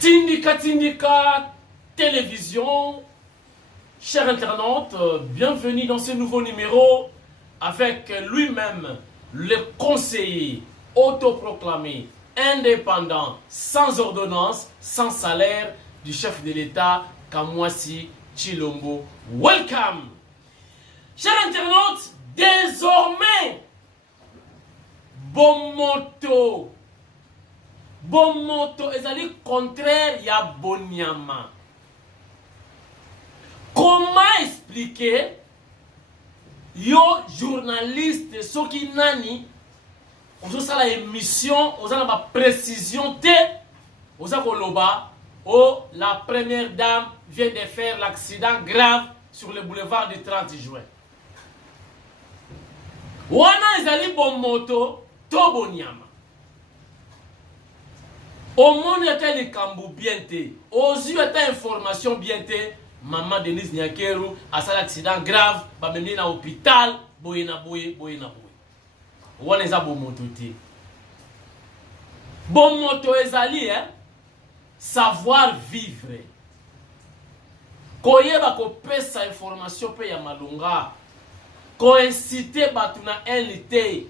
Tindika Tindika Télévision, chers internautes, bienvenue dans ce nouveau numéro avec lui-même, le conseiller autoproclamé, indépendant, sans ordonnance, sans salaire du chef de l'État, Kamwasi Tshilombo. Welcome! Chers internautes, désormais, bon moto ezali contraire ya bonyama. Comment expliquer yo journaliste soki nani ozo la émission oza na précision te oza koloba oh la première dame vient de faire l'accident grave sur le boulevard du 30 juin. Wana ezali bon moto to bonyama. Au monde était les cambou bien té. Aux yeux était information bien té. Maman Denise Nyakeru a ça l'accident grave. Ba memeli na hôpital. Boye na boye. Wana eza bon moto té. Bon moto ezali hein. Savoir vivre. Koyeba ko pesa information pe ya malunga. Ko inciter batu na LT.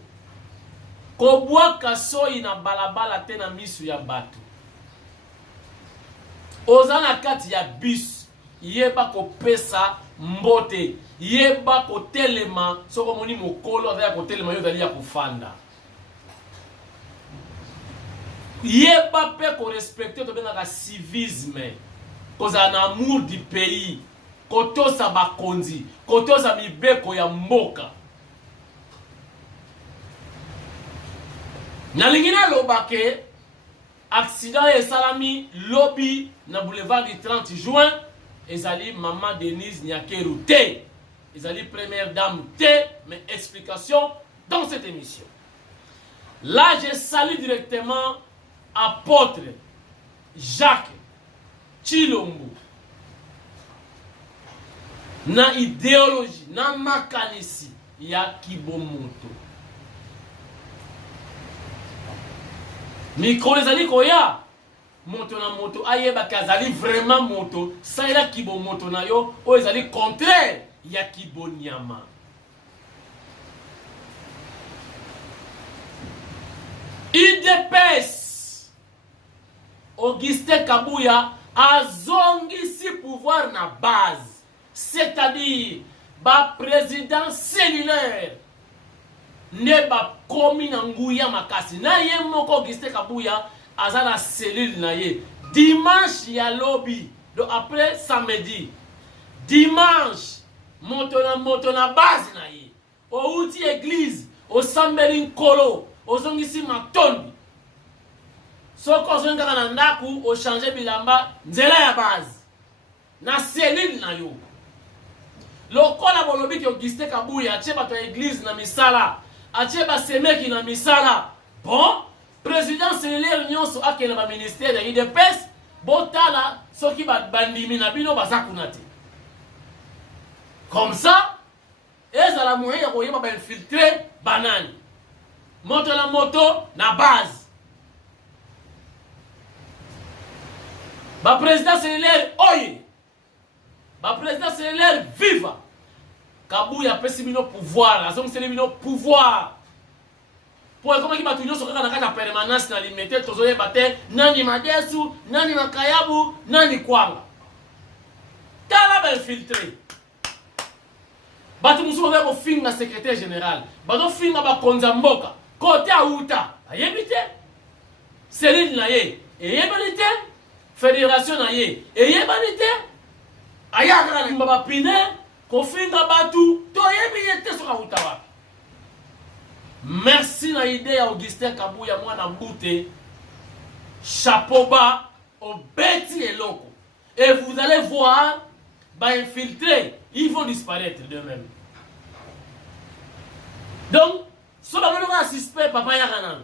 Kobwa kasoi na balabala te na misu ya batu. Ozana kati ya bus. Yeba ko pesa mbote. Yeba ko telema. Soko moni mokolo azaya ko telema yo dali ya kufanda. Yeba pe ko respecter to benga civisme. Koza na amour du pays. Kotosa bakonzi. Kotosa mibeko ya mboka. Nalingina lobake accident et salami lobby na boulevard du 30 juin ezali maman Denise Nyakeru T. Ezali première dame T, mais explication dans cette émission. Là je salue directement apôtre Jacques Tshilombo. Na idéologie, na makanisi ya kibomoto. Micro ezali koya moto na moto ayeba kazali vraiment moto ça ela kibo moto na yo o ezali contraire ya kibonyama. IDPS Augustin Kabuya azongisi pouvoir na base, c'est-à-dire ba président cellulaire ne ba komi na nguya makasi na ye moko Augustin Kabuya aza na cellule na ye dimanche ya lobby do après samedi dimanche moto na base na ye outi église o sambeli nkolo ozongisi matondi soko ozongaka na ndaku o changer bilamba nzela ya base na cellule na yo lokola bolobi ki Augustin Kabuya atie bato ya église na misala atie basemeki na misala bon président cellulaire nyonso akele ba ministère ya IDPS botala soki bandimi na bino bazakuna te comme ça ezala moyen ya koyeba ba infiltrer banani moto na base ba président cellulaire oye ba président cellulaire viva Kabuya pesi bino pouvoir azongisi bino pouvoir pour comment qui batu nyonso kaka na kata permanence na limité tozoyeba te nani madesu nani makayabu nani kwanga tala ba infiltré batu musu ba ko finga secrétaire général bato finga ba konza mboka côté auta ayebite cellule na ye eyebite fédération na ye eyebite ayaka na mbaba pine ko finga batu to yebite soka auta. Merci na idée à Augustin Kabuya mwana mbute. Chapeau bas au bêti et loco. Et vous allez voir, bah infiltrés, ils vont disparaître d'eux-mêmes. Donc, si vous avez un suspect, papa yakanan.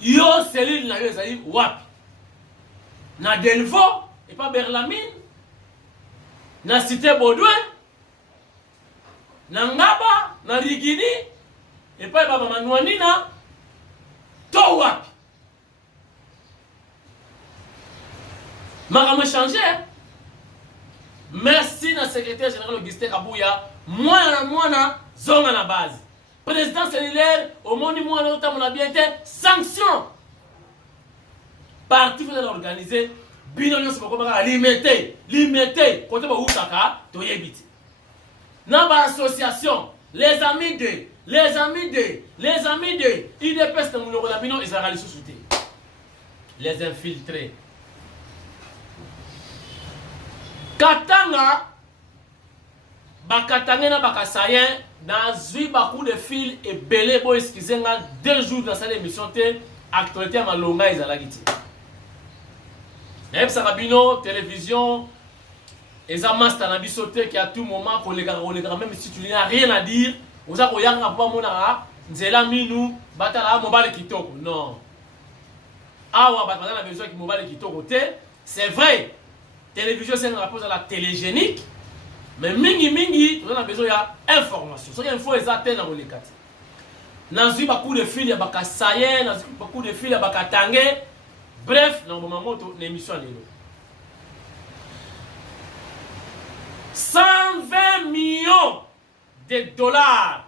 Yo cellule na yo ezali wapi. Na Delvaux et pas Berlamine. Na Cité Baudouin. Na Ngaba, na Rigini. Et pas baba Manouanina. To wapi. makambo changé. Merci na secrétaire général Augustin Kabouya. Mwana zonga na base. Président cellulaire au monde mwana otamona bien été sanction. Parti fait organiser bino nyonso bakobaka limité côté ba utaka to yebiti. Na ba association les amis de IDPS na munoko na bino ezala lisusuté. Les infiltrés. Katanga bakatanga na bakasayen na zui bakou de fil et belé bo excusez nga 2 jours dans cette émission té actualité à malonga ezalaki ti. Ebsa Rabino télévision eza master na bisoté qui à tout moment pour les gars même si tu n'as rien à dire, oza ko yanga pa mona nzela minu batala mobile kitoko. Non. Awa batala na besoin ki mobile kitoko té, c'est vrai. Télévision c'est un rapport à la télégénique. Mais mingi, on a besoin d'informations. Si il y a une fois, ils atteignent dans les quartiers. Dans beaucoup de fils, il y a Bakasaye, dans beaucoup de fils, il y a Bakatangé. Bref, dans le moment où l'émission est là. 120 millions de dollars.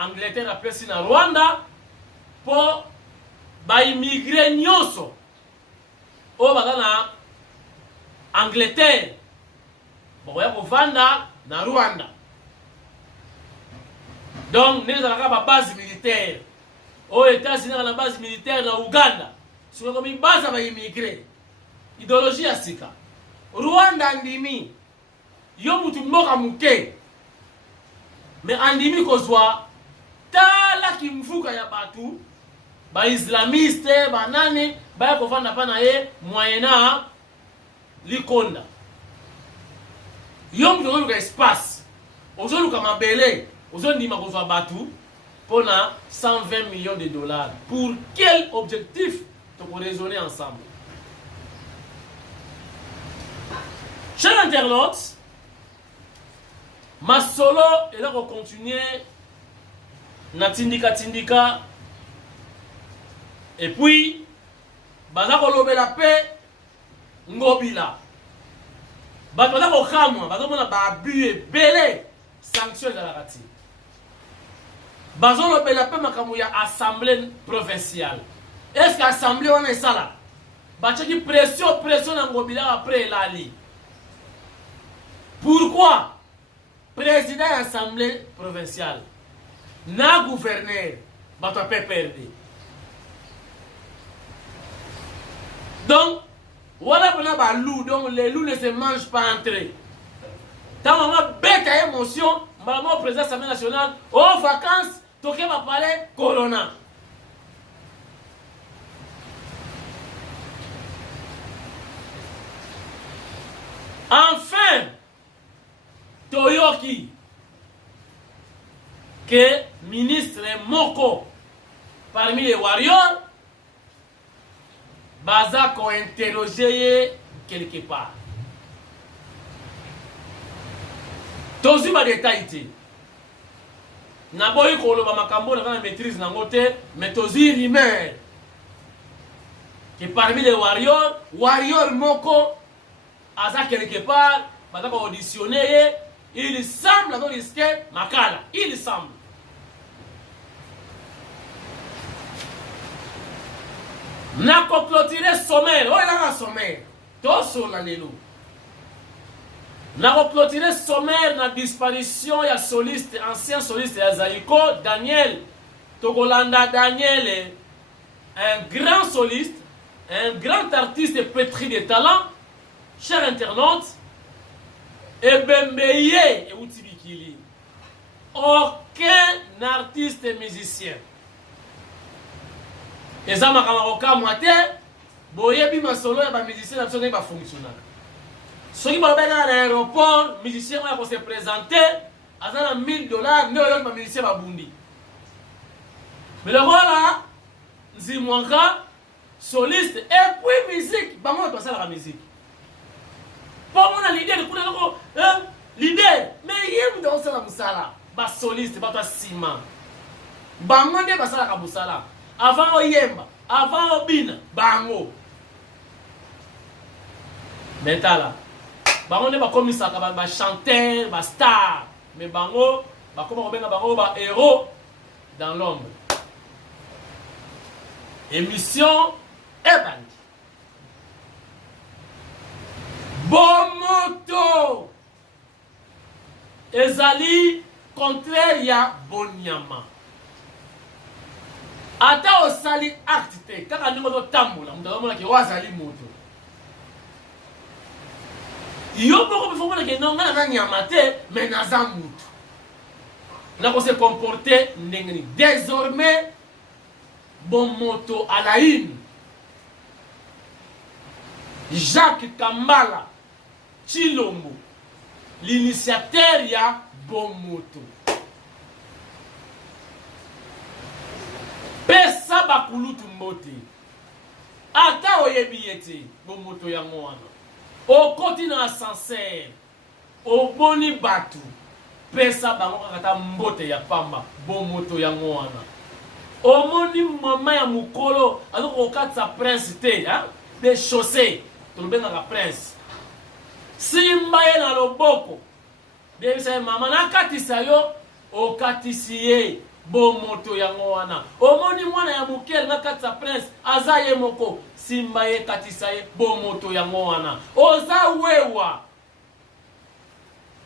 Angleterre a placé dans Rwanda pour immigrer nyoso. Au Bagana, Angleterre. Bon, ya kovanda na Rwanda. Donc, nous avons une base militaire. Aux États-Unis, on a une base militaire na Uganda. Si on a une base à immigrer. Idéologie à Sika. Rwanda andimi. Yo mutu moka muke. Mais andimi kozwa. Tala kimfuka ya batu. Ba islamiste, ba nani. Ba ya kovanda pa na ye. Moyena. Likonda. Yom to luka espace. Ozo luka mabele. Ozo ndima kozwa batu. Pour 120 millions de dollars. Pour quel objectif? Donc on raisonner ensemble. Chers internautes, ma solo est là pour continuer. Na tindika. Et puis, baza kolobe la paix. Ngobila. Baza kokamwa. Baza mona ba abus belé. Sanction de la rati. Baza kolobe la paix makamu ya assemblée provinciale. Est-ce que l'assemblée on est ça là? Bachaki pression na Ngobila après l'ali. Pourquoi? Président de l'assemblée provinciale. Na gouverneur. Bato peut perdre. Donc, voilà pour la loup. Donc les loups ne se mangent pas entre eux. Tant maman bête à émotion, maman président de l'Assemblée nationale, aux vacances, toqué va parler Corona. Enfin, Toyoki, que ministre Moko, parmi les warriors, baza ko interroger quelque part. Tozi ba détail te. Na boy ko lo ba makambo na maîtrise na ngote, mais tozi rumeur. Que parmi les warriors Moko aza quelque part, baza ko auditionner, il semble avoir risqué Makala, il semble. Na ko clôturer sommaire, oh là sommaire. To so la lelo. Na ko clôturer sommaire na disparition ya soliste, ancien soliste ya Zaïko, Daniel Togolanda Daniel, un grand soliste, un grand artiste pétri de talent, cher internaute, et Bembeye et Outibikili. Aucun artiste musicien. Et ça m'a ramaroka moite, boye bi masolo ya ba musicien na sonne ba fonctionner. Ceux qui vont à l'aéroport, musicien va se présenter, à ça $1000, mais on va musicien va bundi. Mais le voilà, Zimwanga, soliste et puis musique, bah moi je passe à la musique. Pas mon l'idée de couler l'idée, mais il y a dans ça la musala, bah soliste, bah toi ciment. Bah moi de passer la kabusala. Avant Oyemba, avant Obina, Bango. Mentala. Bango ne ba komisa ka ba chanteur, ba star. Mais bango ba koma benga bango ba héros dans l'ombre. Émission Ebandi. Bomoto. Ezali contraire ya Bonyama. Ata osali acte te kaka ndingo to tambola mutu amona ke wazali moto. Yo boko bifo mona ke nonga na nyama te mais naza mutu. Na ko se comporter ndengeni. Désormais Bomoto à la une. Jacques Kambala Chilombo, l'initiateur ya Bomoto. Pesa bakulutu mbote. Ata oyebiyete Bomoto ya mwana. Okoti na ascenseur. Oboni batu. Pesa bango kata mbote ya pamba. Bomoto ya mwana. Omoni mama ya mukolo. Azoko okatsa prince te. Des chaussées. Tolobenga ka prince. Simba ye na loboko. Debisa mama nakatisa yo. Okatisi ye. Bomoto yango wana. Omoni mwana ya mukele nakatisa prince. Aza ye moko. Simba ye katisa ye. Bomoto yango wana. Oza wewa.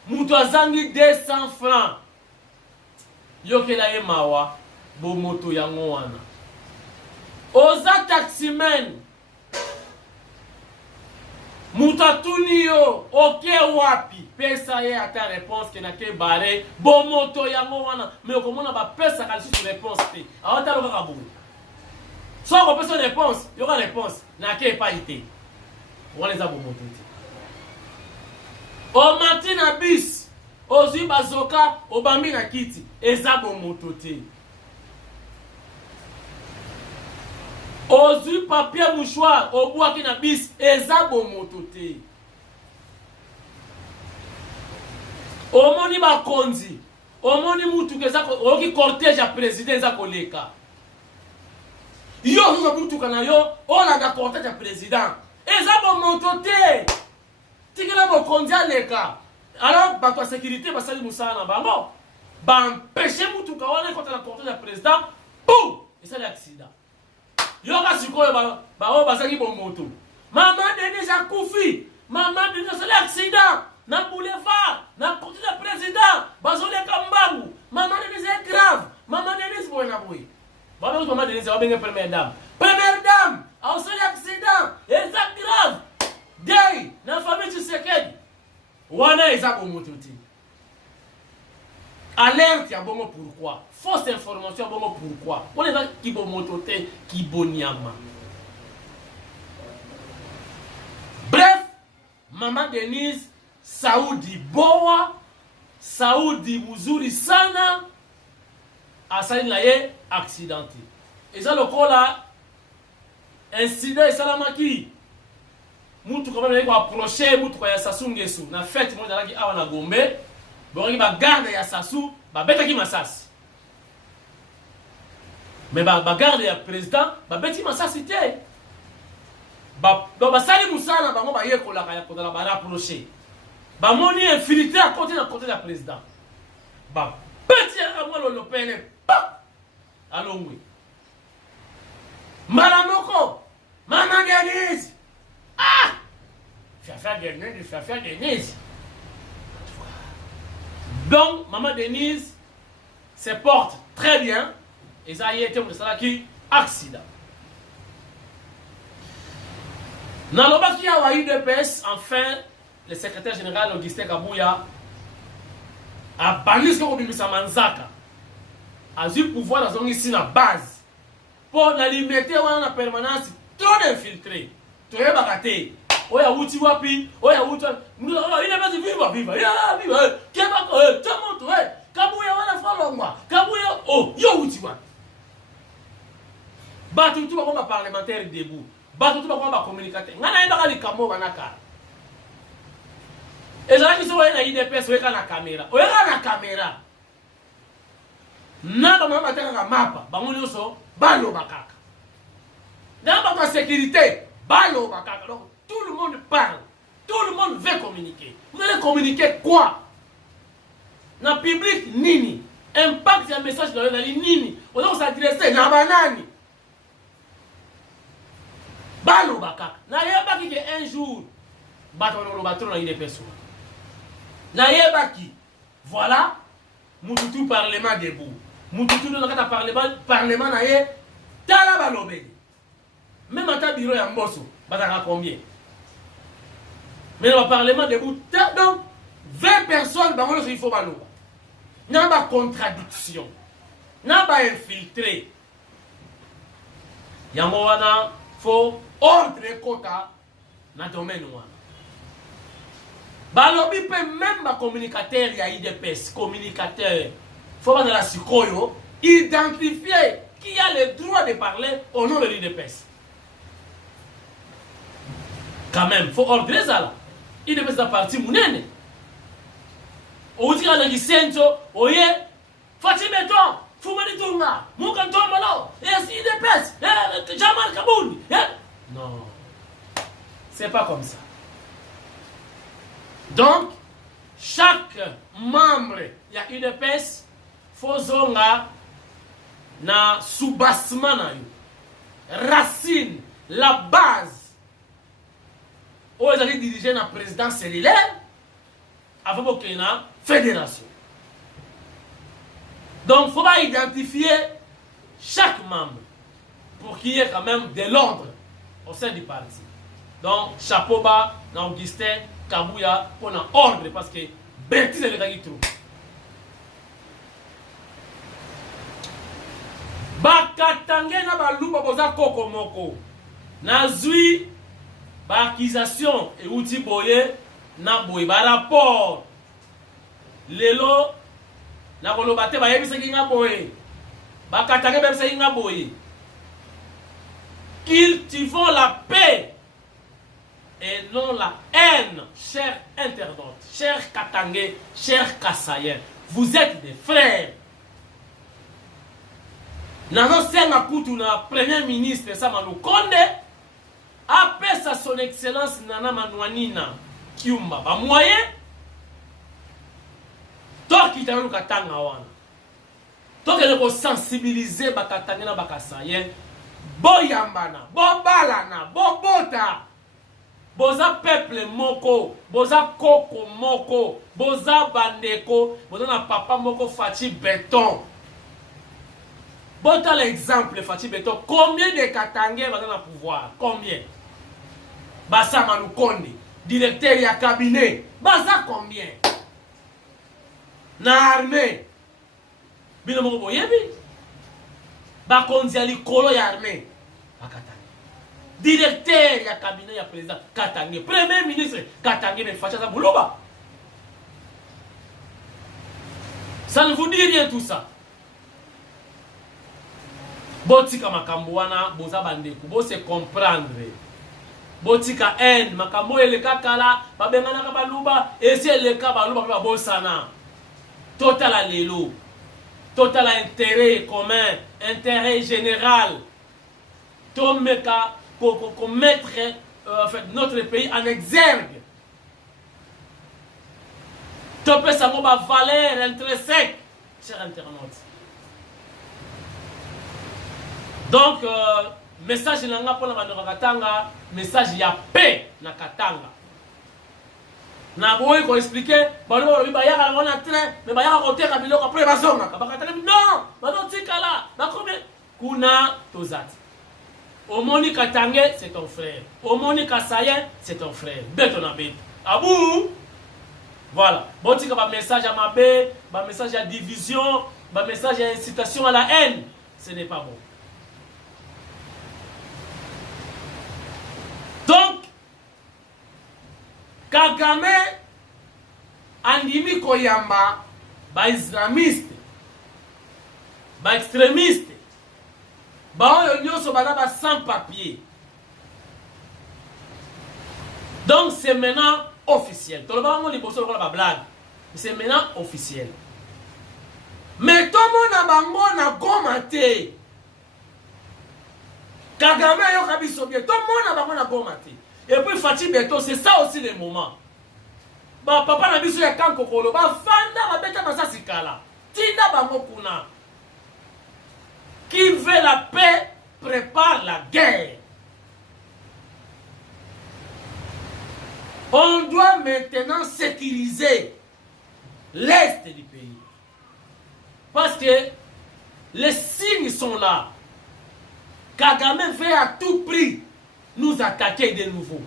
Mutu azangi 200 francs. Yokela ye mawa. Bomoto yango wana. Oza taximen. Mutatuni yo, oke wapi? Pesa ye ata réponse ke na ke bare. Bomoto yango wana. Mais okomona ba pesa ka sur réponse te. Awata loka kabu. So ko pesa réponse, yoka réponse na ke pa ite. Wana za bomoto te. O matina bis, ozwi bazoka, obambi na kiti, eza bomoto te. Ozwi papier mouchoir, obwaki na bis, eza bomoto te. Omoni bakonzi, omoni mutu keza oki cortège ya président eza koleka. Yo zo mutu kana yo, ona da cortège ya président. Eza bomoto te. Tikela bokonzi aleka. Alors bato ya sécurité basali musala na bango. Ba empêcher mutu ka wana contre la cortège ya président. Boum! Eza l'accident. Yoka sikoyo ba o basaki bomoto. Maman Denise a kufi. Maman Denise c'est l'accident. Na boulevard, na côté du président, bazole kambangu. Maman Denise est grave. Maman Denise boy na boy. Ba maman Denise va benga première dame. Première dame, a aussi l'accident. Et ça grave. Day, na famille Tshisekedi. Wana eza bomoto ti. Alerte ya bongo pourquoi? Fausse information bongo pourquoi? On est dans qui bomotote qui boniama. Bref, Maman Denise Saoudi Boa, Saoudi muzuri sana, asali na ye accidenté. Et ça le kola incident salamaki. Mutu quand même ko approcher mutu ko ya Sassou Nguesso na fête mo dalaki awa na Gombe. Bon, il va garder à Sassou, va bête qui massas. Mais va garder à président, va bête massasité. Ba sali musala ba mo ba yeko la kaya ko la ba rapprocher. Ba moni infinité à côté de la président. Ba bête à moi le pene. Allons oui. Malamoko, Maman Denise. Ah! Faire Denise. Donc, Maman Denise se porte très bien. Et ça y a été un accident. Dans le bas qui a eu UDPS, enfin, le secrétaire général Augustin Kabouya a banni ce qu'on a dit Manzaka. A eu le pouvoir dans ici la base. Pour la limiter en permanence, trop d'infiltrés. Trop bagaté. Oya wuti wapi, oya wuti. Il est pas viva. Viva. Keba tamonto Kabouya wana falongwa. Kabouya yo wuti wapi. Batu tu ba parlementaire debout. Batu tu ba communicateur. Ngana enda kali kamo banaka. Ezala kiso wa na IDPS weka na kamera. Weka na kamera. Naba mama teka mapa. Bango nyoso balo bakaka. Naba kwa sécurité balo bakaka. Donc tout le monde parle. Tout le monde veut communiquer. Vous allez communiquer quoi? Dans le public, nini. Impact un message dans le nini. On doit s'adresser à banani. Balo baka. Na yebaki que un jour, bateau le bateau na ide personne. Na yebaki. Voilà. Mututu parlement debout. Mututu dans le parlement na ye. Tala balobé. Même à ta bureau ya mboso, bataka combien? Mais le parlement debout, donc 20 personnes, il faut balo. Il n'y a pas de contradiction. Il n'y a pas infiltré. Il faut ordre et quota dans le domaine. Balobi peut même pas communicateur, il y a IDPS, communicateur. Il faut pas dans la Sikoyo identifier qui a le droit de parler au nom de l'IDPS. Quand même, il faut ordrer ça là. IDPS est la partie mounene. On dit que Centro, oye, Fatih Beton, Fumani Tunga, Mukantomalo, IDPS, Jamal Kaboul. Non, c'est pas comme ça. Donc, chaque membre, il y a UDPS, faut zonga na soubassement na yo. Racine, la base. Où ils allaient diriger la présidence cellulaire avant qu'il y ait une fédération. Donc, il faut pas identifier chaque membre pour qu'il y ait quand même de l'ordre au sein du parti. Donc, chapeau bas, Augustin Kabouya pour un ordre parce que bêtise est le trop. Bakatange na baluba boza koko moko. Nazui ba accusation et outil boye na boye ba rapport. Lelo na koloba te ba yebisa kinga boye. Bakatange ba yebisa kinga boye. Cultivons la paix et non la haine, chers internautes, chers Katangais, chers Kassaïens. Vous êtes des frères. Nazo senga kutu na premier ministre Samalu Konde appelle sa son excellence Nana Manouanina Kiumba ba moyen to kitanu katanga wana to kele ko sensibiliser ba katanga na ba Kassaïen boyambana bobalana bobota boza peuple moko boza koko moko boza bandeko boza na papa moko Fatih Beton. Bon, t'as l'exemple, Fatih Beton. Combien de Katangais vont dans le pouvoir? Combien? Bassa Manoukonde, directeur du cabinet. Bassa combien? Na armée. Bino moko boyebi. Bakonzi ali kolo ya armée. Bakatangé. Directeur du cabinet ya président Katangé. Premier ministre Katangé mais Fatih Zaboulouba. Ça ne vous dit rien tout ça. Botika makambo wana boza bandeko bo se comprendre botika haine makambo eleka kala babengana ka baluba esi eleka baluba ba bosana total lelo total intérêt commun intérêt général tomeka pour mettre en fait notre pays en exergue topé ça mo ba valeur intrinsèque chers internautes. Donc, message nanga pour la Katanga, message ya paix na Katanga. Na boy ko expliquer, balo ba ya la wana train, mais ba ya côté ka biloko après bazonga. Ba Katanga non, ba non tikala, ba combien kuna tozati. Omoni Katangé, c'est ton frère. Omoni Kassaïen, c'est ton frère. Beton abet. Abou. Voilà. Botika ba message à mabé, ba message à division, ba message à incitation à la haine, ce n'est pas bon. Donc, Kagame andimi koyamba ba islamiste, ba extrémiste, ba oyo nyonso bana ba sans papier. Donc c'est maintenant officiel. Tout le monde liboso ko la blague. C'est maintenant officiel. Mais tout le monde bango na commenté. Kagame yo kabiso bien. Tout le monde a bango na commenté. Et puis Fachi Beto, c'est ça aussi le moment. Bah papa n'a biso ya kan kokolo, bah fanda ba beta masa sikala. Tinda bango kuna. Qui veut la paix prépare la guerre. On doit maintenant sécuriser l'est du pays. Parce que les signes sont là. Kagame veut à tout prix nous attaquer de nouveau.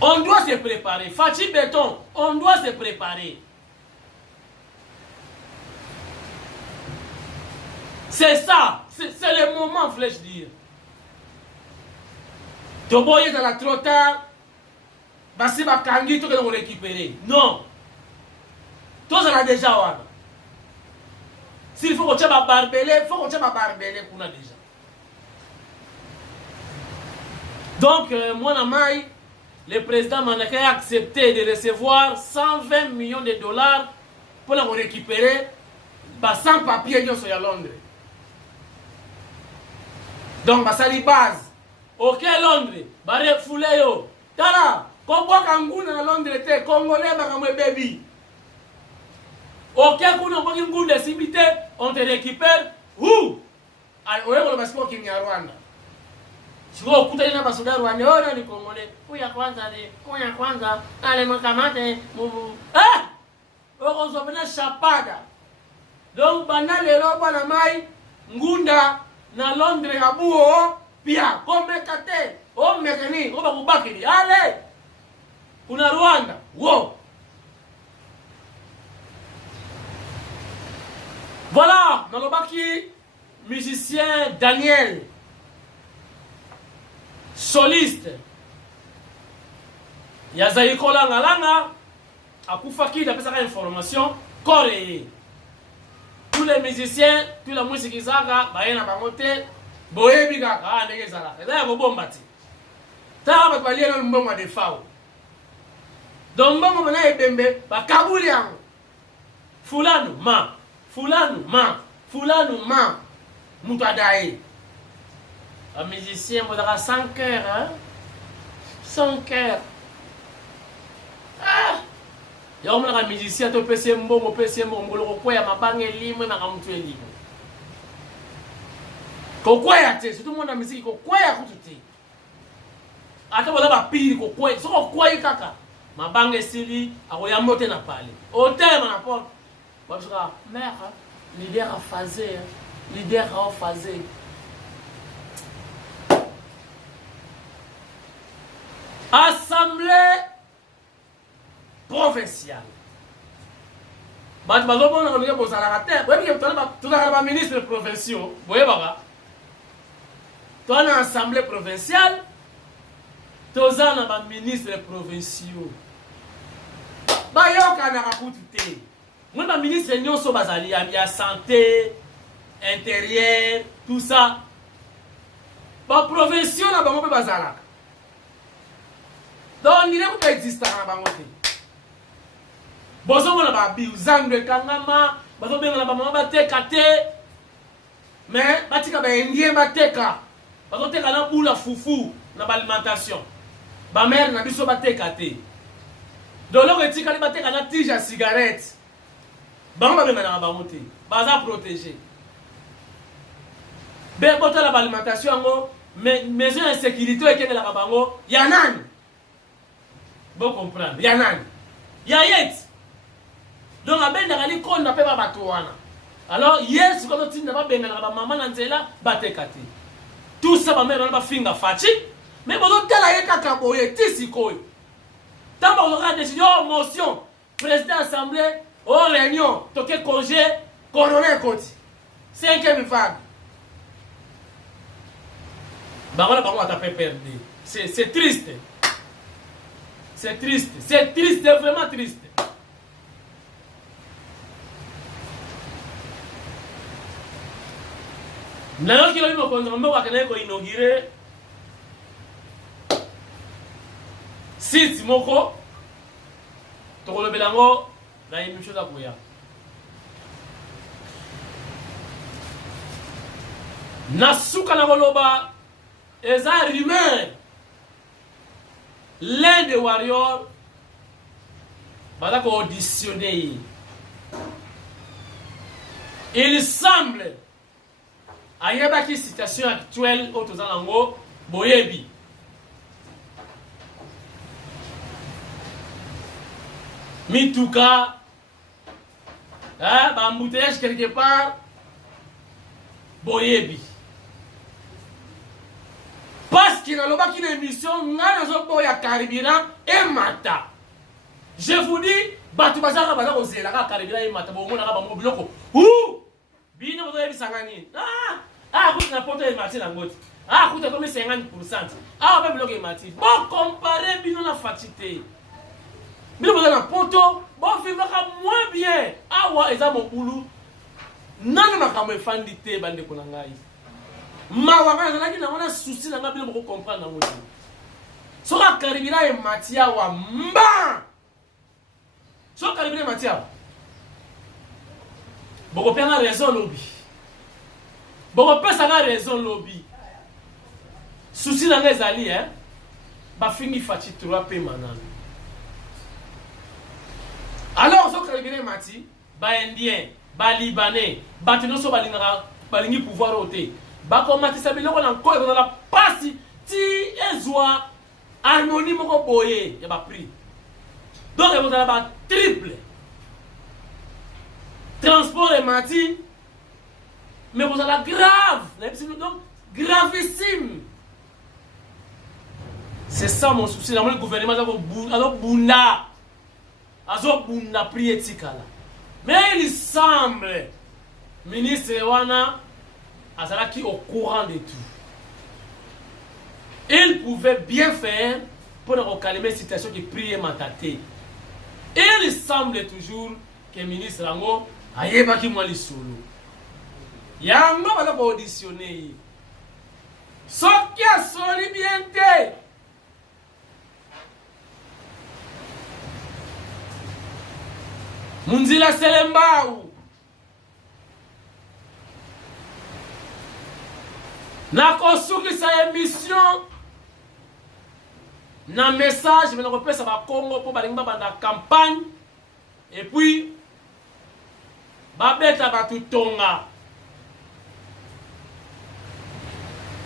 On doit se préparer. Fachi Béton, on doit se préparer. C'est ça. C'est le moment, flèche dire. Toboye dans la trop tard. Basi bakangi tout que nous récupérer. Non. Tout ça là déjà wana. S'il faut qu'on tient ma barbelé, il faut qu'on tient ma barbelé qu'on a déjà. Donc, moi, le président Manaka a accepté de recevoir 120 millions de dollars pour la récupérer sans papier à Londres. Donc, ça li base. Ok, Londres, bare foulé yo. Tala, kobo kanguna à Londres te, Congolais bakamwe baby. Ok, kuna mbogi ngunde simité, on te récupère. Où? Oye ko basiko kinya Rwanda. Siko kuta ina basoda Rwanda, ona ni Congolais. Kuya kwanza, ale makamate, mubu. Ah! Oko zobena chapada. Donc bana lelo bana mai ngunda na Londres abuo pia komekate o mekani o bakubakiri ale kuna Rwanda wo. Voilà, Nalobaki, musicien Daniel, soliste. Yazayi Kolanga Langa, Akufaki, d'après sa information, Corée. Tous les musiciens, tous la musique Isaka, Bayena Bamote, Boebi Gaka, Negezala. Et là, il y a un bon bâti. T'as pas parlé d'un bon de Fao. Donc, bon, on a Bembe, Bakaboulian, Fulano, Ma. Fulano ma, Moutadaï. Un musicien, il aura 100 cœurs, hein? 100 cœurs. Ah! Il y a un musicien, tu peux se mbongo, tu peux se mbongo, tu peux se mbongo, tu peux se mbongo. Kokwaya te, surtout mon musique, kokwaya kututi. Ata bola ba pili kokwaya, so kokwaya kaka. Mabanga sili, akoya mote na pale. Hotel na porte. Babsika, mère, leader a phasé, leader a phasé. Assemblée provinciale. Bazo bona ko ngebo sala ka te, boyebi ke tona ba ministre provinciaux, boyeba ka. Tona assemblée provinciale, tozana ba ministre provinciaux. Ba yoka na ka kutute. Moi, ma ministre Nyonso Bazali, il y a santé, intérieur, tout ça. Ma profession, là, on peut bazala. Donc, il n'y a pas d'existence là, on peut. Bon, on a pas bi, zangre kangama, bazo benga la mama bateka te. Mais batika ba indien bateka. Bazo teka na bula fufu na alimentation. Ba mère na biso bateka te. Donc, là, on tika li bateka na tige à cigarette. Bamba benga na bamote, baza protégé. Ben bota la alimentation ngo, maison de sécurité ekenge la bango, ya nani? Bon comprendre, ya nani? Ya yet. Donc abenda kali konda pe ba bato wana. Alors yes ko tinda ba benga na ba mama na nzela batekati. Tout ça ba mère na ba finga fachi, mais bozo tala ye kaka boye tisikoy. Tamba on aura décision motion, président assemblée oh réunion, toqué congé, colonel Koti. 5e vague. Barola Bango a tapé perdu. C'est triste. C'est triste. C'est triste, c'est vraiment triste. Nayo kilo mo kondombo ka keneko inauguré site moko tokolobelango na émission da Boya. Nasuka na koloba et ça rumeur l'un des warriors va auditionner. Il semble à la situation actuelle au Tozalango Boyebi. Mituka, embouteillage quelque part, Boyebi. Parce qu'il y a une émission, il y a carburant et mata. Je vous dis, batu bazaka bazaka ozela carburant et mata, bon on a ba biloko. Ouh! Bino vous avez sangani. Écoute na porte et mati na ngoti. Écoute comme 50%. Ba biloko et mati. Bon comparer bino na fatité. Bino vous na poto, bon vivre moins bien. Wa eza mokulu. Nana makamwe fandité bande ko ngai. Mawanga zalaki na wana souci na ngabilo boko comprendre na ngoti. Soka carburant et mati wa mba. So carburant et mati wa. Boko pena raison lobby. Boko pesa na raison lobby. Souci na ngezali ba fingi fati 3 pe manana. Alors so carburant mati ba indien, ba libanais, ba tenoso balingi pouvoir ôter. Ba komatisa biloko na nko na la pasi ti ezwa harmonie moko boye ya ba prix. Donc il va ba triple. Transport et mati, mais vous avez grave, donc gravissime. C'est ça mon souci. Le gouvernement a bunda priética là. Mais il semble, ministre Wana Azalaki au courant de tout. Il pouvait bien faire pour calmer la situation qui prie mataté. Il semble toujours que le ministre Rango ayebaki mwa lisolo yango bala ko auditionner soki asoli bien te Munzila Selembao na kosuki sa émission na message mais na kopesa ba Congo po balinga banda campagne et puis babeta batutonga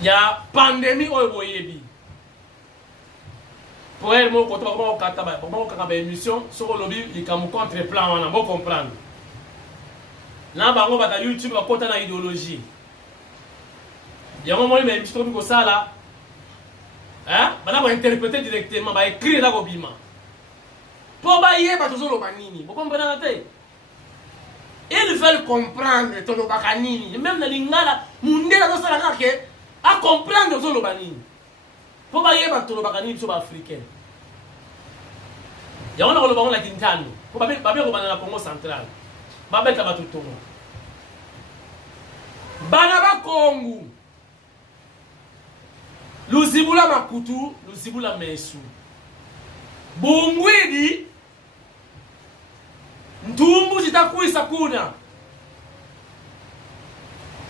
ya pandémie oyo boyebi pour elle mo koto ba kata ba mo kaka émission soko lobi likamu contre plan wana mo comprendre na bango bata YouTube ba kota na idéologie ya mo moi même histoire ko sala bana ko interpréter directement ba écrire la ko bima po ba yeba tozolo banini bo comprendre te. Ils veulent comprendre ton bakanini. Même dans l'ingala, mundela dans sa langue, à comprendre ton bakanini. Pour pas y avoir ton bakanini sur africain. Il y a un autre la Quintano. Pour pas bien dans la Congo central. Babel Tabatu Tomo. Banaba Congo. Luzibula Makutu, Luzibula Mesu. Bungwidi. Ntumbu zitakuisa kuna.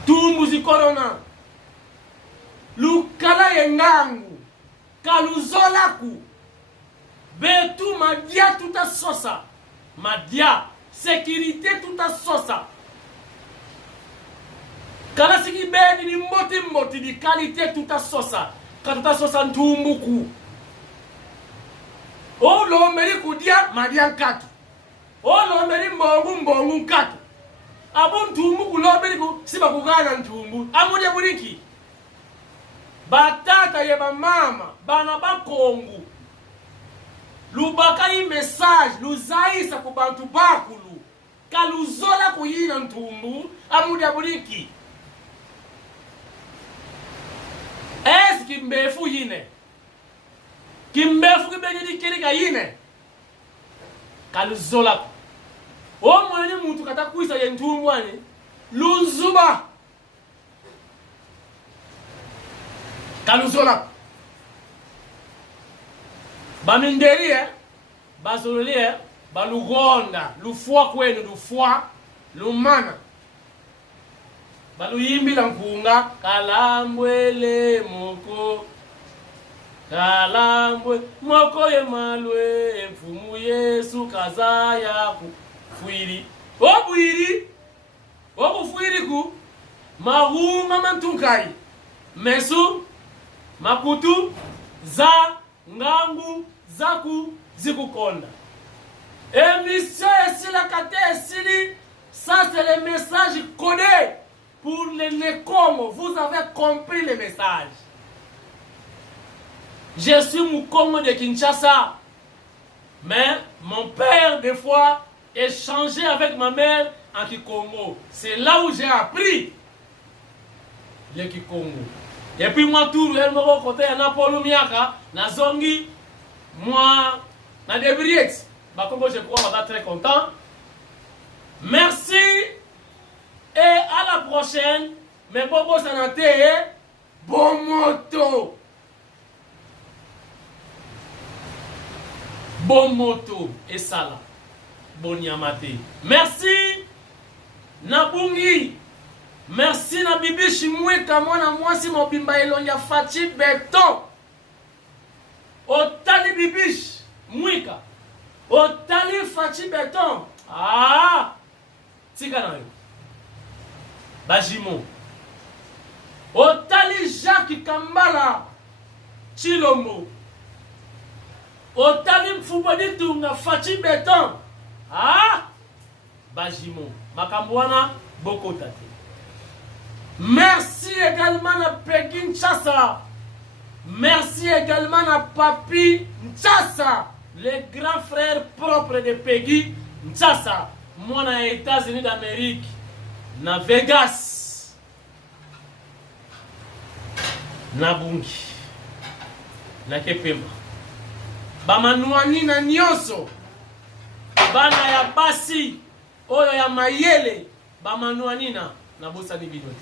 Tumbu zikorona. Lukala yengangu. Kaluzolaku. Betu madia tuta sosa. Madia. Sécurité tuta sosa. Kala siki beni ni mboti di qualité tuta sosa. Katuta sosa ntumbuku. O lo meri kudia madia nkatu. Olo meri mbongu nkatu. Abo ntumbu kulobeli ku siba kugana ntumbu. Amuje buriki. Batata yeba mama bana bakongu. Lubaka yi message luzaisa ku bantu bakulu. Kaluzola kuyina ntumbu amuje buriki. Kimbefu yine. Kimbefu kibenye dikirika yine. Kaluzola ku. O mwenye mtu katakuisa ya ntumwani lunzuba kaluzola baminderie bazololie balugonda lufwa kwenu lufwa lumana baluyimbi la nkunga kalambwele moko kalambwe moko ye malwe mfumu Yesu kazaya kufuiri obuiri obufuiri ku mahuma mantunkai mesu makutu za ngangu zaku zikukonda émission esila kate esili. Ça c'est le message codé pour les Nekomo. Vous avez compris le message. Je suis Mukongo de Kinshasa. Mais mon père, des fois, échangeait avec ma mère en Kikongo. C'est là où j'ai appris le Kikongo. Et puis moi, tout le monde côté na Polo Miaka, na Zongi, moi, na Debriet. Bah, comme je crois, on va être très content. Merci et à la prochaine. Mais Bobo Sanate, bon moto. Bon moto et ça là. Bon yamate. Merci Nabungi. Merci na bibi Shimweka mwana mwasi mobimba elonja Fachi Beton. Otali bibish Mwika. Otali Fachi Beton. Ah! Tika na yo. Bajimo. Otali Jacques Kambala Chilombo. Otali Mfubodi Tunga Fachi Beton. Ah! Bajimo. Makambwana Bokotate. Merci également à Pekin Chassa. Merci également à Papi Nchassa, le grand frère propre de Peggy Nchassa. Moi, aux États-Unis d'Amérique, na Vegas, na Bungi, na Kepema. Bamanuani na Nyonso, bana ya Basi, oyo ya Mayele, bamanuani na Bosani Bidote.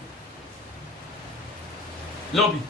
Lobby.